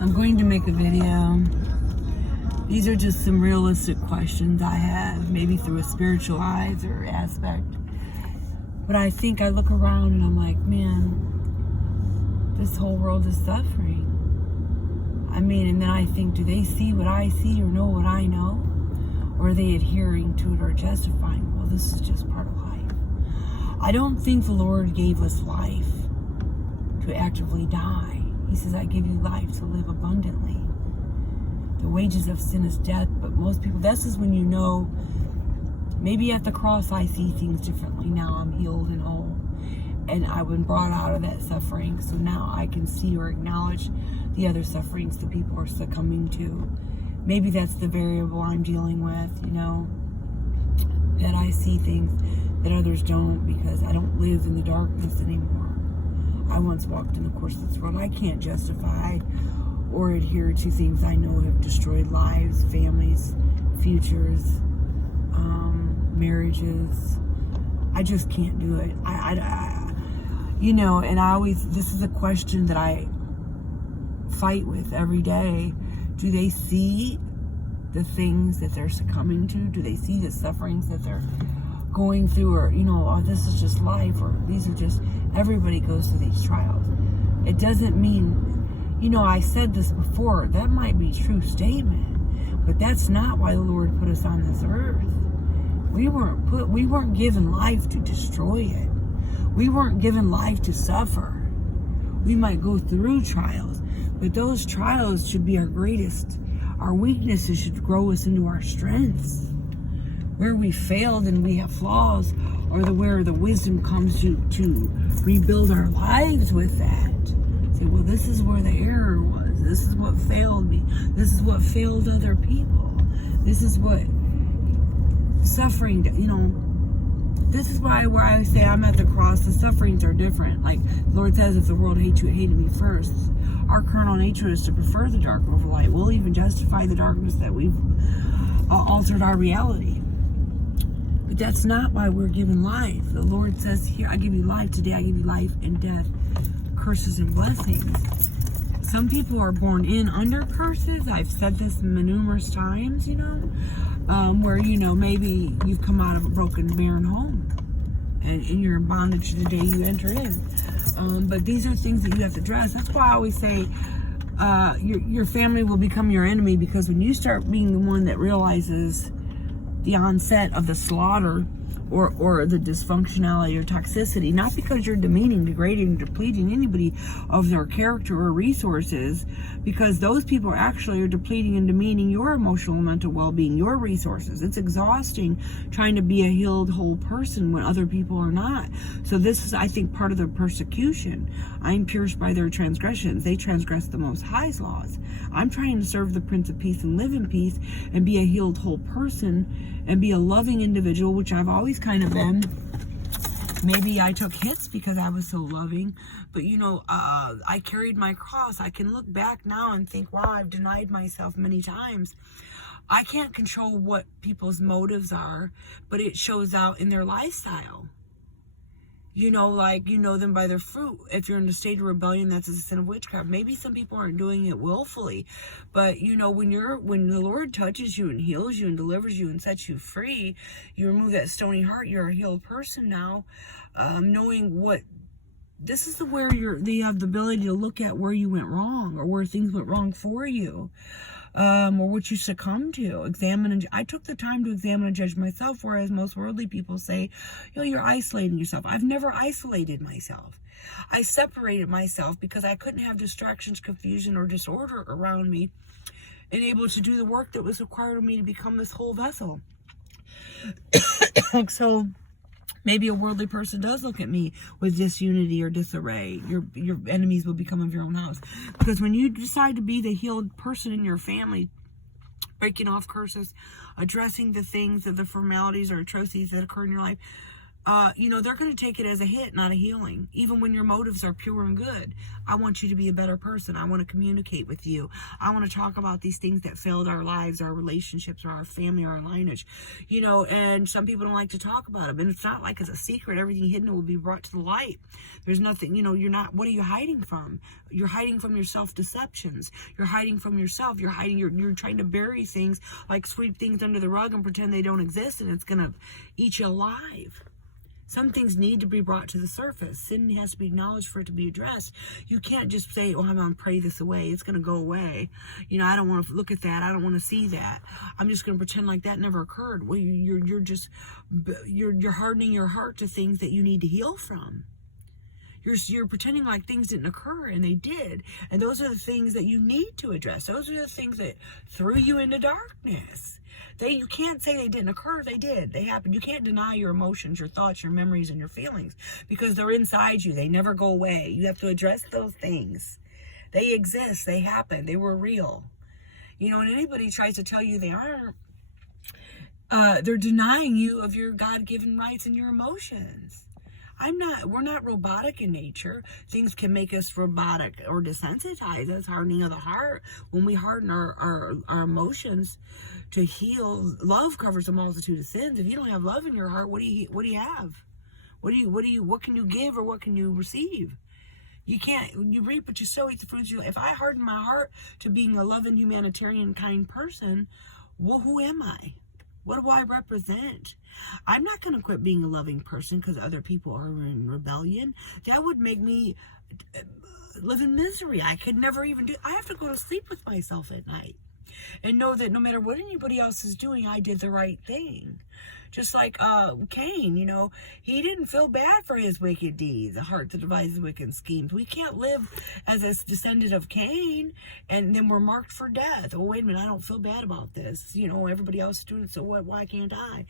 I'm going to make a video. These are just some realistic questions I have, maybe through a spiritual eyes or aspect. But I think I look around and I'm like, man, this whole world is suffering. I mean, and then I think, do they see what I see or know what I know? Or are they adhering to it or justifying, well, this is just part of life. I don't think the Lord gave us life to actively die. He says, I give you life to live abundantly. The wages of sin is death, but most people, this is when you know, maybe at the cross I see things differently. Now I'm healed and whole. And I've been brought out of that suffering, so now I can see or acknowledge the other sufferings that people are succumbing to. Maybe that's the variable I'm dealing with, you know, that I see things that others don't because I don't live in the darkness anymore. I once walked in the course of this world. I can't justify or adhere to things I know have destroyed lives, families, futures, marriages. I just can't do it. You know, and I always, this is a question that I fight with every day. Do they see the things that they're succumbing to? Do they see the sufferings that they're going through? Or, you know, oh, this is just life, or these are just, everybody goes through these trials. It doesn't mean, you know, I said this before, that might be a true statement, but that's not why the Lord put us on this earth. We weren't given life to destroy it. We weren't given life to suffer. We might go through trials, but those trials should be our greatest. Our weaknesses should grow us into our strengths. Where we failed and we have flaws, or where the wisdom comes to rebuild our lives with that. Say, well, this is where the error was. This is what failed me. This is what failed other people. This is what suffering, you know, this is why where I say I'm at the cross, the sufferings are different. Like the Lord says, if the world hates you, it hated me first. Our carnal nature is to prefer the dark over light. We'll even justify the darkness that we've altered our reality. But that's not why we're given life. The Lord says here, I give you life. Today I give you life and death, curses and blessings. Some people are born in under curses. I've said this numerous times, you know, where, you know, maybe you've come out of a broken, barren home and you're in bondage the day you enter in. But these are things that you have to address. That's why I always say your family will become your enemy, because when you start being the one that realizes the onset of the slaughter or the dysfunctionality or toxicity, not because you're demeaning, degrading, depleting anybody of their character or resources, because those people actually are depleting and demeaning your emotional and mental well-being, your resources. It's exhausting trying to be a healed, whole person when other people are not. So this is, I think, part of their persecution. I'm pierced by their transgressions. They transgress the Most High's laws. I'm trying to serve the Prince of Peace and live in peace and be a healed, whole person and be a loving individual, which I've always kind of been. Maybe I took hits because I was so loving, but you know, I carried my cross. I can look back now and think, wow, I've denied myself many times. I can't control what people's motives are, but it shows out in their lifestyle. You know, like, you know them by their fruit. If you're in a state of rebellion, that's a sin of witchcraft. Maybe some people aren't doing it willfully, but you know, when the Lord touches you and heals you and delivers you and sets you free, you remove that stony heart. You're a healed person now, knowing what. This is where you have the ability to look at where you went wrong or where things went wrong for you. Or what you succumb to. I took the time to examine and judge myself, whereas most worldly people say, you know, you're isolating yourself. I've never isolated myself. I separated myself because I couldn't have distractions, confusion, or disorder around me and able to do the work that was required of me to become this whole vessel. So maybe a worldly person does look at me with disunity or disarray. Your enemies will become of your own house. Because when you decide to be the healed person in your family, breaking off curses, addressing the things of the formalities or atrocities that occur in your life, they're going to take it as a hit, not a healing. Even when your motives are pure and good. I want you to be a better person. I want to communicate with you. I want to talk about these things that failed our lives, our relationships, or our family, or our lineage. And some people don't like to talk about them. And it's not like it's a secret. Everything hidden will be brought to the light. There's nothing, you're not, what are you hiding from? You're hiding from your self-deceptions. You're hiding from yourself. You're trying to bury things, like sweep things under the rug and pretend they don't exist, and it's going to eat you alive. Some things need to be brought to the surface. Sin has to be acknowledged for it to be addressed. You can't just say, I'm going to pray this away. It's going to go away. I don't want to look at that. I don't want to see that. I'm just going to pretend like that never occurred. Well, you're hardening your heart to things that you need to heal from. You're pretending like things didn't occur, and they did. And those are the things that you need to address. Those are the things that threw you into darkness. You can't say they didn't occur. They did. They happened. You can't deny your emotions, your thoughts, your memories, and your feelings, because they're inside you. They never go away. You have to address those things. They exist. They happen. They were real. And anybody tries to tell you they aren't, they're denying you of your God-given rights and your emotions. We're not robotic in nature. Things can make us robotic or desensitize. That's hardening of the heart. When we harden our emotions to heal, love covers a multitude of sins. If you don't have love in your heart, what do you have? What can you give, or what can you receive? You can't. You reap what you sow, eat the fruits you. If I harden my heart to being a loving, humanitarian, kind person, well, who am I? What do I represent? I'm not going to quit being a loving person because other people are in rebellion. That would make me live in misery. I could never even do. I have to go to sleep with myself at night and know that no matter what anybody else is doing, I did the right thing. Just like Cain, he didn't feel bad for his wicked deeds, the heart that devises wicked schemes. We can't live as a descendant of Cain, and then we're marked for death. Oh, wait a minute, I don't feel bad about this. Everybody else is doing it, so what? Why can't I?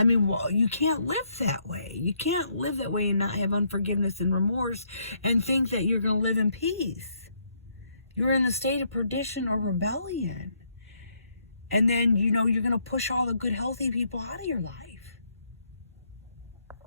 You can't live that way. You can't live that way and not have unforgiveness and remorse and think that you're going to live in peace. You're in the state of perdition or rebellion. And then, you're going to push all the good, healthy people out of your life.